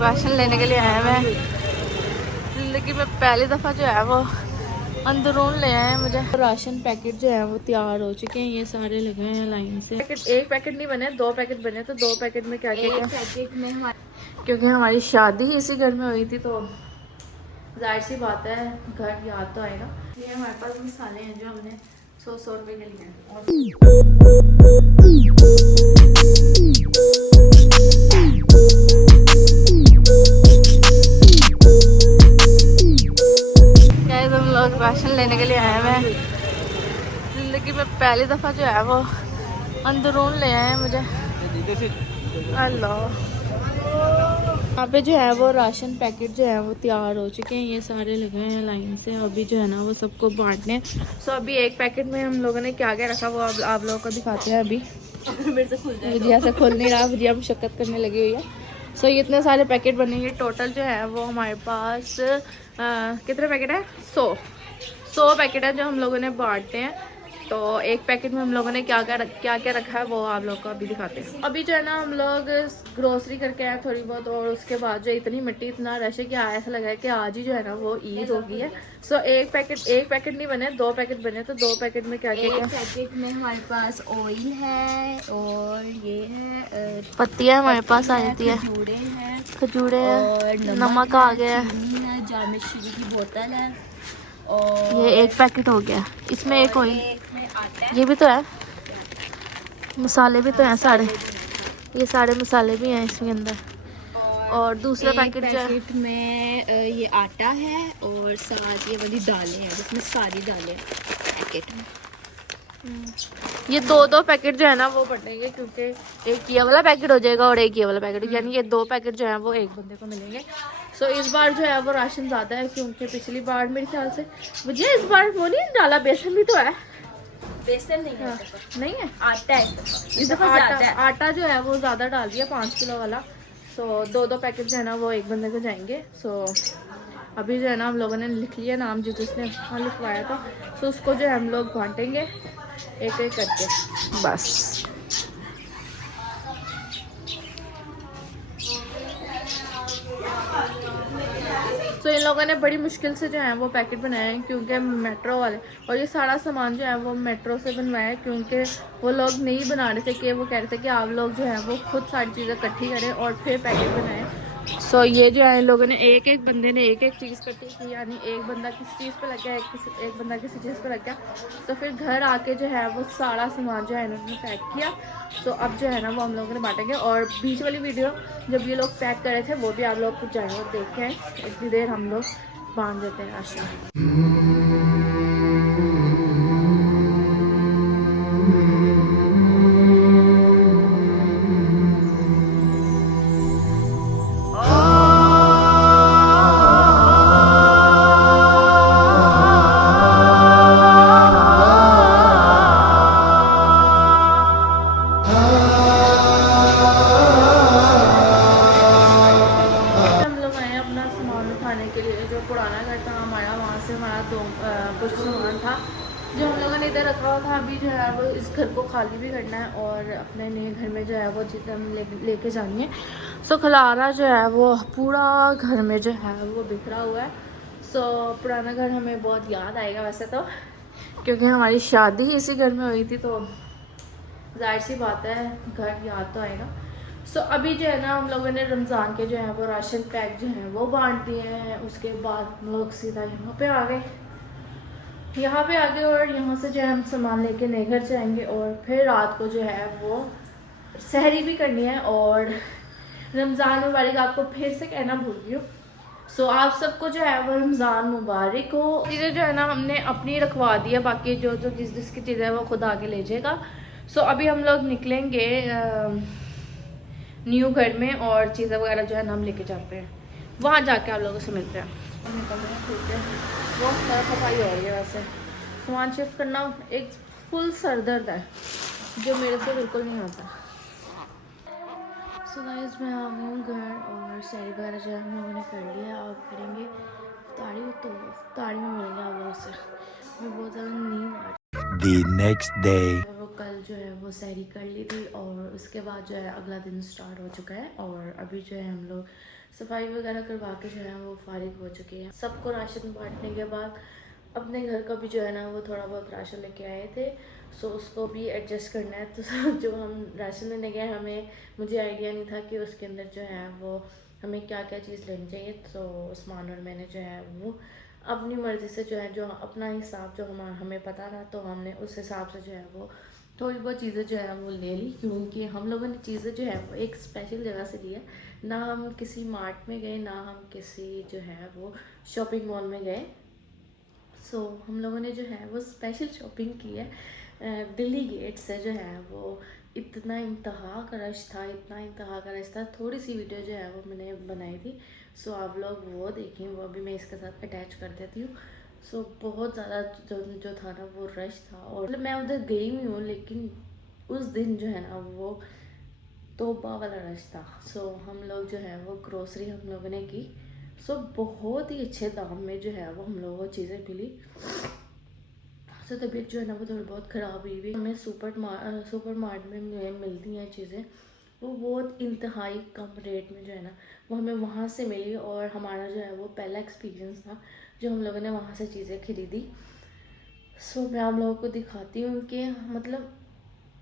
Ration लेने के लिए आए हैं। ज़िंदगी में पहली दफ़ा जो है वो अंदरून ले आए हैं मुझे। राशन पैकेट जो है वो तैयार हो चुके हैं, ये सारे लगे हैं लाइन से। एक पैकेट नहीं बने, 2 पैकेट बने। तो 2 पैकेट में क्या क्या पैकेट में क्योंकि हमारी शादी इसी घर में हुई थी तो जाहिर सी बात है घर याद तो आएगा। ये हमारे पास मसाले हैं जो हमने 100 रुपये के लिए हैं। हम लोग राशन लेने के लिए आए हैं। ज़िंदगी में पहली दफ़ा जो है वो अंदरून ले आए हैं मुझे। अल्लाह, यहाँ पे जो है वो राशन पैकेट जो है वो तैयार हो चुके हैं, ये सारे लगे हैं लाइन से। अभी जो है ना वो सबको बांटने हैं। सो अभी एक पैकेट में हम लोगों ने क्या क्या रखा वो आप लोगों को दिखाते हैं। अभी मेरे से भुजिया से खुल नहीं रहा, भुजिया मुशक्कत करने लगी हुई है। सो ये इतने सारे पैकेट बनेंगे। टोटल जो है वो हमारे पास कितने पैकेट है? 100 पैकेट है जो हम लोगों ने बांटते हैं। तो एक पैकेट में हम लोगों ने क्या क्या रखा है वो आप लोग को अभी दिखाते हैं। अभी जो है ना हम लोग ग्रोसरी करके आए थोड़ी बहुत, और उसके बाद जो इतनी मिट्टी इतना रश है कि ऐसा लगा है कि आज ही जो है ना वो ईद हो गई है। सो एक पैकेट नहीं बने, 2 पैकेट बने। तो 2 पैकेट में क्या क्या पैकेट में हमारे पास ऑयल है और ये है पत्तियाँ हमारे पास आ जाती है, खजूरे हैं, नमक आ गया है, जामे शीरी की बोतल है और ये एक पैकेट हो गया। इसमें एक ऑयल, ये भी तो है, मसाले भी तो हैं सारे, ये सारे मसाले भी हैं इसके अंदर। और दूसरा पैकेट में ये आटा है और साथ ये वाली दालें हैं जिसमें सारी दालें हैं पैकेट में। ये 2 पैकेट जो है ना वो बटेंगे, क्योंकि एक ये वाला पैकेट हो जाएगा और एक ये वाला पैकेट, यानी ये 2 पैकेट जो है वो एक बंदे को मिलेंगे। सो इस बार जो है वो राशन ज़्यादा है, क्योंकि पिछली बार मेरे ख्याल से मुझे इस बार वो नहीं डाला, बेसन भी तो है। बेसन नहीं है, नहीं है, आटा है इस दफा आटा जो है वो ज़्यादा डाल दिया, 5 किलो वाला। सो 2 पैकेट जो है ना वो एक बंदे को जाएंगे। सो अभी जो है ना हम लोगों ने लिख लिया नाम जिसने वहाँ लिखवाया था। सो उसको जो है हम लोग बांटेंगे एक एक करके बस। तो इन लोगों ने बड़ी मुश्किल से जो है वो पैकेट बनाए हैं, क्योंकि मेट्रो वाले, और ये सारा सामान जो है वो मेट्रो से बनवाया है, क्योंकि वो लोग नहीं बना रहे थे कि वो कह रहे थे कि आप लोग जो है वो खुद सारी चीज़ें इकट्ठी करें और फिर पैकेट बनाएं। सो ये जो है इन लोगों ने एक बंदे ने एक चीज़ इकट्ठी की, यानी एक बंदा किसी चीज़ पे लग गया, एक बंदा किसी चीज़ पे लग गया। तो फिर घर आके जो है वो सारा सामान जो है इन्होंने पैक किया। सो अब जो है ना वो हम लोगों ने बांटेंगे। और बीच वाली वीडियो जब ये लोग पैक कर रहे थे वो भी आप लोग कुछ जाएंगे और देखें। इतनी देर हम लोग बांध देते हैं राशन। पुराना घर था हमारा, वहाँ से हमारा कुछ सामान था जो हम लोगों ने इधर रखा हुआ था। अभी जो है वो इस घर को खाली भी करना है और अपने नए घर में जो है वो चीज़ें हम लेके जानी है। सो खलारा जो है वो पूरा घर में जो है वो बिखरा हुआ है। सो पुराना घर हमें बहुत याद आएगा वैसे तो, क्योंकि हमारी शादी इसी घर में हुई थी तो जाहिर सी बात है घर याद तो आएगा। सो अभी जो है ना हम लोगों ने रमज़ान के जो है वो राशन पैक जो है वो बांट दिए हैं। उसके बाद हम लोग सीधा यहाँ पे आ गए और यहाँ से जो है हम सामान लेके नए घर जाएंगे और फिर रात को जो है वो सहरी भी करनी है। और रमज़ान मुबारक आपको फिर से कहना भूल गई हूँ। सो आप सबको जो है वो रमज़ान मुबारक हो। चीज़ें जो है ना हमने अपनी रखवा दी है, बाकी जो जिसकी चीज़ें है वो खुद आके ले जाएगा। सो अभी हम लोग निकलेंगे न्यू घर में और चीज़ें वगैरह जो है ना हम लेके जाते हैं, वहाँ जाके आप लोगों से मिलते हैं। बहुत सारा सफाई हो रही है, वैसे सामान शिफ्ट करना एक फुल सरदर्द है जो मेरे से बिल्कुल नहीं होता। सो गाइस मैं आ गई हूँ घर और सहरी वगैरह जो है हम लोगों ने कर लिया। अब करेंगे ताड़ी में मिलेंगे आप लोगों से। मुझे बहुत ज़्यादा नींद आ रही है। The next day कल जो है वो सहरी कर ली थी और उसके बाद जो है अगला दिन स्टार्ट हो चुका है। और अभी जो है हम लोग सफाई वगैरह करवा के जो है वो फारिग हो चुके हैं। सबको राशन बांटने के बाद अपने घर का भी जो है ना वो थोड़ा बहुत राशन लेके आए थे, सो उसको भी एडजस्ट करना है। तो जो हम राशन लेने गए मुझे आइडिया नहीं था कि उसके अंदर जो है वो हमें क्या क्या चीज़ लेनी चाहिए। तो उस्मान और मैंने जो है वो अपनी मर्ज़ी से जो है जो अपना हिसाब जो हमें पता रहा, तो हमने उस हिसाब से जो है वो थोड़ी बहुत चीज़ें जो है वो ले ली, क्योंकि हम लोगों ने चीज़ें जो है वो एक स्पेशल जगह से ली है। ना हम किसी मार्ट में गए, ना हम किसी जो है वो शॉपिंग मॉल में गए। सो हम लोगों ने जो है वो स्पेशल शॉपिंग की है दिल्ली गेट से। जो है वो इतना इंतहा का रश था, इतना इंतहा का रश था। थोड़ी सी वीडियो जो है वो मैंने बनाई थी, सो आप लोग वो देखें, वो अभी मैं इसके साथ अटैच कर देती हूँ। सो बहुत ज़्यादा जो था ना वो रश था, और मतलब मैं उधर गई हुई हूँ, लेकिन उस दिन जो है ना वो तोबा वाला रश था। सो हम लोग जो है वो ग्रोसरी हम लोगों ने की। सो बहुत ही अच्छे दाम में जो है वो हम लोगों को चीज़ें मिली। सो तबीयत जो है ना वो थोड़ी बहुत ख़राब हुई हुई। हमें सुपर मार्ट में मिलती हैं चीज़ें, वो बहुत इंतहाई कम रेट में जो है ना वो हमें वहाँ से मिली। और हमारा जो है वो पहला एक्सपीरियंस था जो हम लोगों ने वहाँ से चीज़ें खरीदी। सो मैं आप लोगों को दिखाती हूँ कि मतलब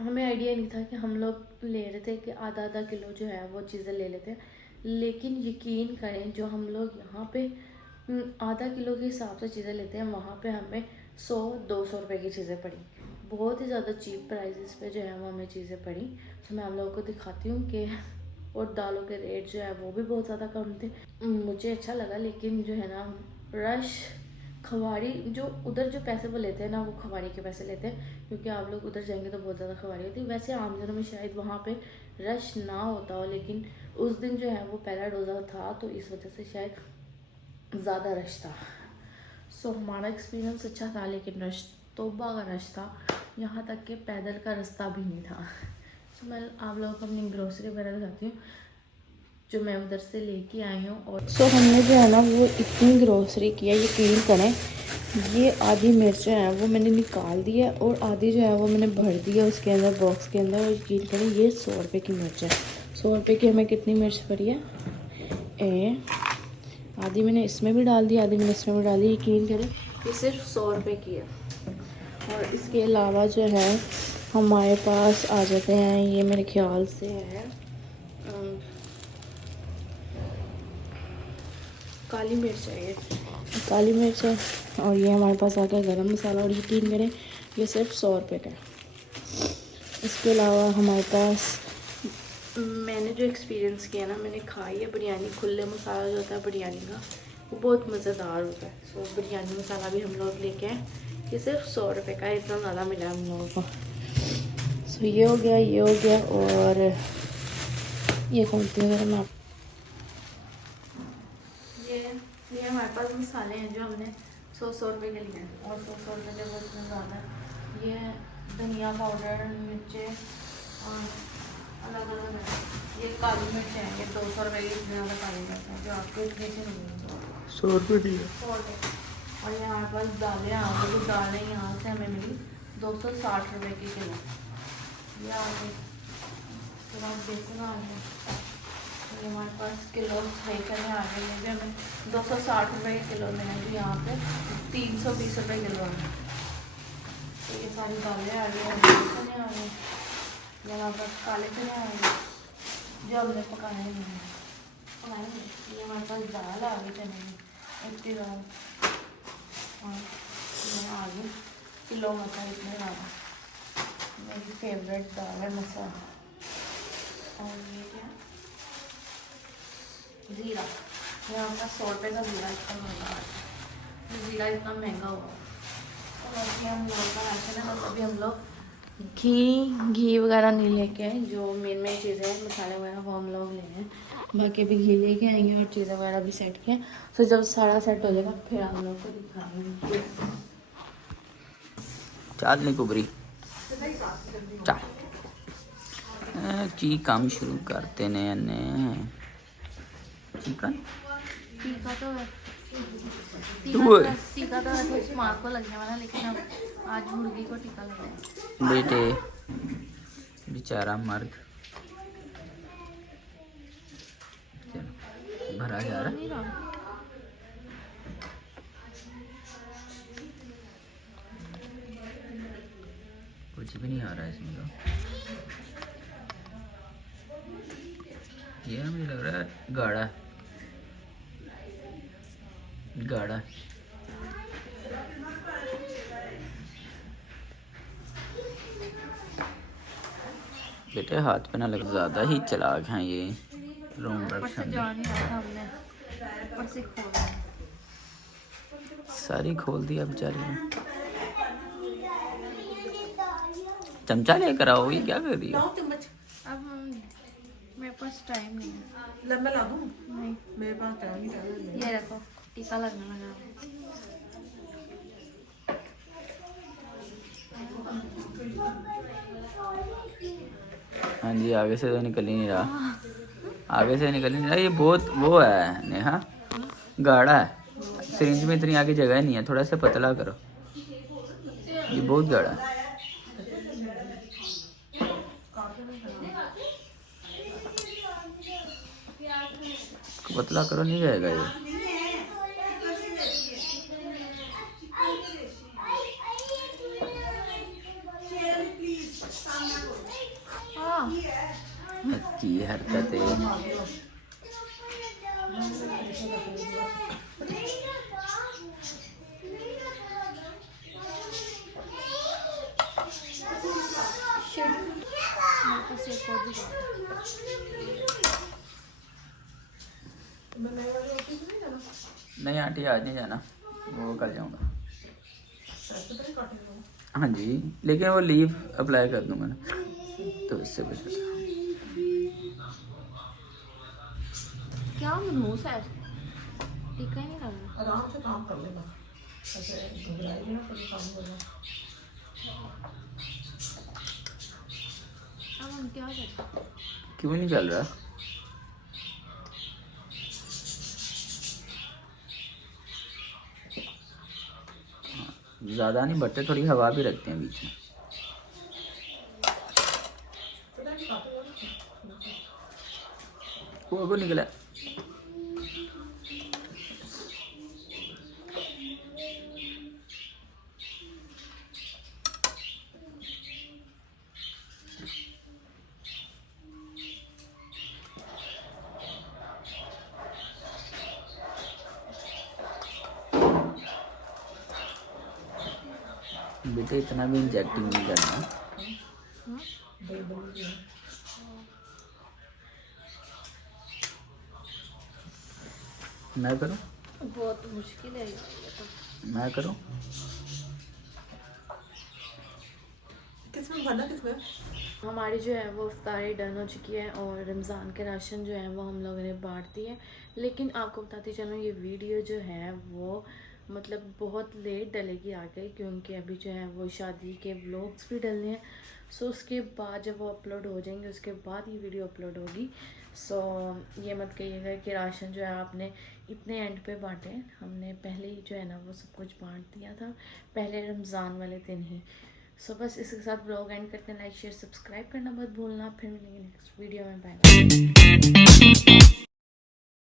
हमें आइडिया नहीं था कि हम लोग ले रहे थे कि आधा आधा किलो जो है वो चीज़ें ले लेते हैं, लेकिन यकीन करें जो हम लोग यहाँ पे आधा किलो के हिसाब से चीज़ें लेते हैं, वहाँ पे हमें 100-200 रुपए की चीज़ें पड़ी। बहुत ही ज़्यादा चीप प्राइसेस पे जो है वो हमें चीज़ें पड़ी। तो मैं आप लोगों को दिखाती हूँ कि और दालों के रेट जो है वो भी बहुत ज़्यादा कम थे। मुझे अच्छा लगा, लेकिन जो है ना रश खवारी जो उधर जो पैसे वो लेते हैं ना वो खवारी के पैसे लेते हैं, क्योंकि आप लोग उधर जाएंगे तो बहुत ज़्यादा खवारी होती है। वैसे आम दिनों में शायद वहाँ पे रश ना होता हो, लेकिन उस दिन जो है वो पहला रोज़ा था, तो इस वजह से शायद ज़्यादा रश था। सो हमारा एक्सपीरियंस अच्छा था, लेकिन रश तौबा का रश था, यहाँ तक कि पैदल का रास्ता भी नहीं था। सो मैं आप लोगों को अपनी ग्रोसरी वगैरह दिखाती हूँ जो मैं उधर से लेके आई हूँ। और सो हमने जो है ना वो इतनी ग्रोसरी किया, यकीन करें। ये आधी मिर्च है वो मैंने निकाल दी है, और आधी जो है वो मैंने भर दी है उसके अंदर बॉक्स के अंदर। और यकीन करें ये 100 रुपये की मिर्च है। 100 रुपये की हमें कितनी मिर्च पड़ी है? आधी मैंने इसमें भी डाल दी, आधी मैंने इसमें भी डाल दी। यकीन करें ये सिर्फ 100 रुपये की है। और इसके अलावा जो है हमारे पास आ जाते हैं, ये मेरे ख्याल से है काली मिर्च है, ये काली मिर्च है। और ये हमारे पास आ गया गरम मसाला, और यकीन करें ये सिर्फ 100 रुपये का है। इसके अलावा हमारे पास मैंने जो एक्सपीरियंस किया ना, मैंने खाई है बिरयानी, खुले मसाला जो होता है बिरयानी का वो बहुत मज़ेदार होता है। सो बिरयानी मसाला भी हम लोग लेके आए, ये सिर्फ 100 रुपये का, इतना ज़्यादा मिला हम लोगों को। सो ये हो गया। और ये खोलती हूँ मैं, ये हमारे पास मसाले हैं जो हमने 100 रुपये के लिए हैं, और 100 रुपये के बहुत ज़्यादा। ये धनिया पाउडर, मिर्चें और अलग अलग है। ये काली मिर्च है, ये 200 रुपये की इतनी ज़्यादा काली मिर्च है जो आपको इतने से मिलेंगे 100 रुपये की है। 100 रुपये। और ये हमारे पास दालें आ गई, तो दालें यहाँ से हमें मिली 260 रुपये की किलो। ये आ गई, उसके बाद बेसन आ गया। ये हमारे पास किलो सही करने आ गए, ये भी हमें 260 रुपये के किलो में है, जो यहाँ पे 320 रुपये किलो है। तो ये सारी दालें आ गई, चने आ गए, यहाँ पर काले चने आ गए जो हमने पकाए नहीं हैं, ये हमारे पास दाल आ गई चने की, इतनी दाल। और ये आ गई किलो मसाला, इतने ज़्यादा मेरी फेवरेट दाल है मसाला। और ये क्या है? ज़ीरा, यहाँ पर 100 रुपये का ज़ीरा इतना महंगा है, ज़ीरा इतना महंगा हुआ। तो बाकी हम लोग का राशन है, बस अभी हम लोग घी वगैरह नहीं लेके आए, जो मेन चीज़ें हैं मसाले वगैरह वो हम लोग ले हैं। बाकी अभी घी लेके आएंगे और चीज़ें वगैरह भी सेट किए। तो जब सारा सेट हो जाएगा फिर हम लोग को दिखाएंगे। चाल नहीं कुबरी चाल की काम शुरू करते ने चिकन टीका तो वैसे मार को लगने वाला, लेकिन अब आज मुर्गी को टीका लग रहा है। बेटे बेचारा मर्द भरा जा रहा है। नहीं रहा। कुछ भी नहीं आ रहा है इसमें तो। ये मुझे लग रहा है गाढ़ा गाढ़ा। बेटे हाथ पे ना लग, ज़्यादा ही चालाक हैं ये रूम ऊपर से रख। जा नहीं रहा था हमने, ऊपर से खोल दिया। सारी खोल दिया बेचारी ने। चमचा लेकर आओ, ये क्या कर रही हो? अब हम, मेरे पास टाइम नहीं है। मैं ला दूं? नहीं, मेरे पास टाइम नहीं है। ये रखो, टीका लगने लगा। हाँ जी, आगे से तो निकल ही नहीं रहा, आगे से निकल ही नहीं रहा। ये बहुत वो है नेहा, गाढ़ा है। सिरिंज में इतनी आगे जगह नहीं है, थोड़ा सा पतला करो। ये बहुत गाढ़ा है। पतला करो, नहीं जाएगा ये। की हरकत है। नहीं आंटी, आज नहीं जाना, वो कल जाऊंगा। हाँ जी, लेकिन वो लीव अप्लाई कर दूंगा ना, तो इससे बचा। क्या मनहूस है, टीका ही नहीं लग रहा। आराम से काम कर ले बस, ऐसे घबराएगी ना कभी काम करना। अब हम क्या करें? क्यों नहीं चल रहा? ज़्यादा नहीं भरते, थोड़ी हवा भी रखते हैं बीच में। वो निकला। बेटे इतना भी इंजेक्टिंग नहीं करना। मैं करूं? बहुत मुश्किल है ये तो। मैं करूं? किसमें भरना, किसमें? हमारी जो है वो इफ्तारी डन हो चुकी है और रमज़ान के राशन जो है वो हम लोगों ने बांट दिए। लेकिन आपको बताती चलूँ, ये वीडियो जो है वो मतलब बहुत लेट डलेगी आगे, क्योंकि अभी जो है वो शादी के व्लॉग्स भी डलने हैं। सो उसके बाद जब वो अपलोड हो जाएंगे उसके बाद ये वीडियो अपलोड होगी। सो ये मत कहिएगा कि राशन जो है आपने इतने एंड पे बांटे हैं, हमने पहले ही जो है ना वो सब कुछ बांट दिया था, पहले रमज़ान वाले दिन ही। सो बस इसके साथ ब्लॉग एंड करते हैं। लाइक शेयर सब्सक्राइब करना मत भूलना। फिर मिलेंगे नेक्स्ट वीडियो में। बाय।